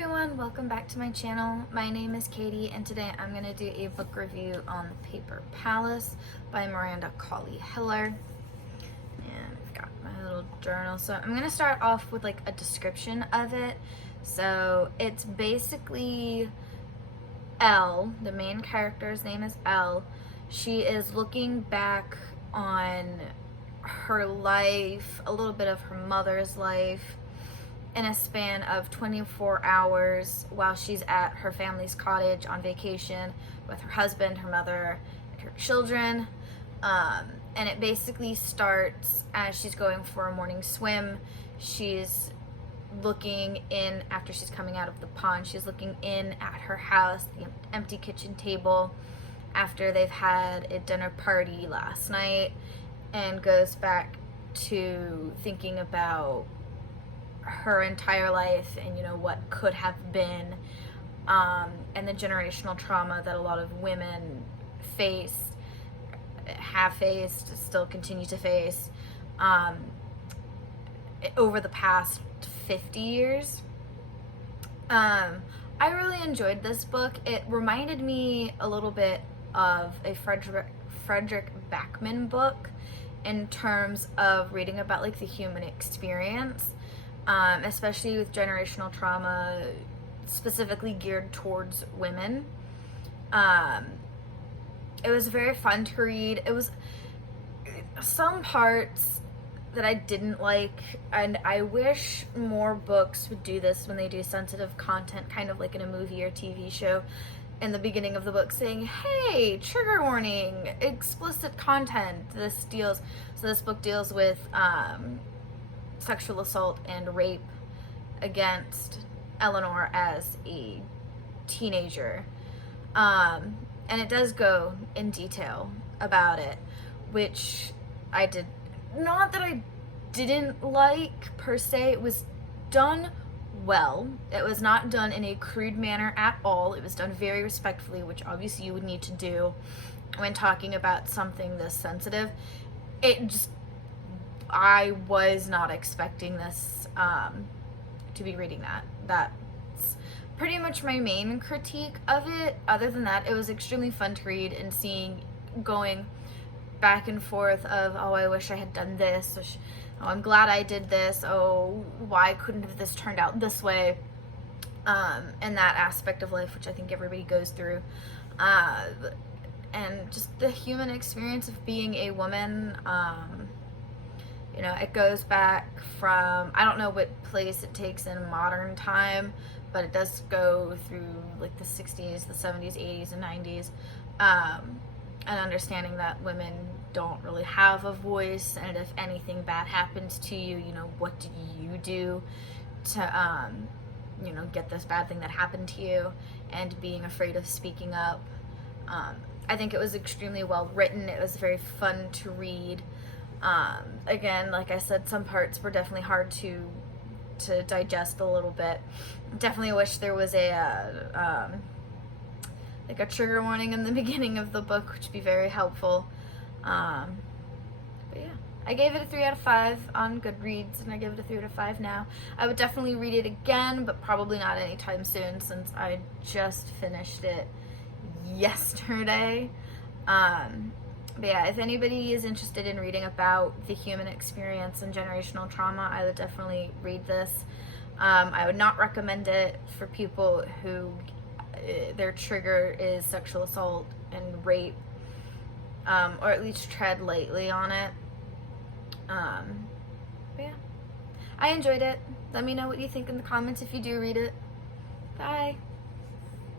everyone, welcome back to my channel. My name is Katie and today I'm going to do a book review on The Paper Palace by Miranda Cowely Heller. And I've got my little journal. So I'm going to start off with like a description of it. So it's basically Elle, the main character's name is Elle. She is looking back on her life, a little bit of her mother's life, in a span of 24 hours while she's at her family's cottage on vacation with her husband, her mother, and her children. And it basically starts as she's going for a morning swim. She's looking in, after she's coming out of the pond, she's looking in at her house, the empty kitchen table, after they've had a dinner party last night, and goes back to thinking about her entire life and what could have been, and the generational trauma that a lot of women have faced, still continue to face over the past 50 years. I really enjoyed this book. It reminded me a little bit of a Frederick Backman book in terms of reading about like the human experience. Especially with generational trauma, specifically geared towards women. It was very fun to read. It was some parts that I didn't like, and I wish more books would do this when they do sensitive content, kind of like in a movie or TV show, in the beginning of the book saying, hey, trigger warning, explicit content. This book deals with sexual assault and rape against Eleanor as a teenager. And it does go in detail about it, which I did not that I didn't like per se. It was done well. It was not done in a crude manner at all. It was done very respectfully, which obviously you would need to do when talking about something this sensitive. I was not expecting this to be reading that. That's pretty much my main critique of it. Other than that, it was extremely fun to read, and going back and forth of, oh, I wish I had done this. Oh, I'm glad I did this. Oh, why couldn't have this turned out this way? And that aspect of life, which I think everybody goes through. And just the human experience of being a woman. It goes back from, I don't know what place it takes in modern time, but it does go through like the 60s, the 70s, 80s, and 90s, and understanding that women don't really have a voice, and if anything bad happens to you, what do you do to, get this bad thing that happened to you, and being afraid of speaking up. I think it was extremely well written. It was very fun to read. Again, like I said, some parts were definitely hard to digest a little bit. Definitely wish there was a trigger warning in the beginning of the book, which would be very helpful. But yeah, I gave it a 3 out of 5 on Goodreads, and I give it a 3 out of 5 now. I would definitely read it again, but probably not anytime soon, since I just finished it yesterday. But yeah, if anybody is interested in reading about the human experience and generational trauma, I would definitely read this. I would not recommend it for people who their trigger is sexual assault and rape, or at least tread lightly on it. But yeah, I enjoyed it. Let me know what you think in the comments if you do read it. Bye.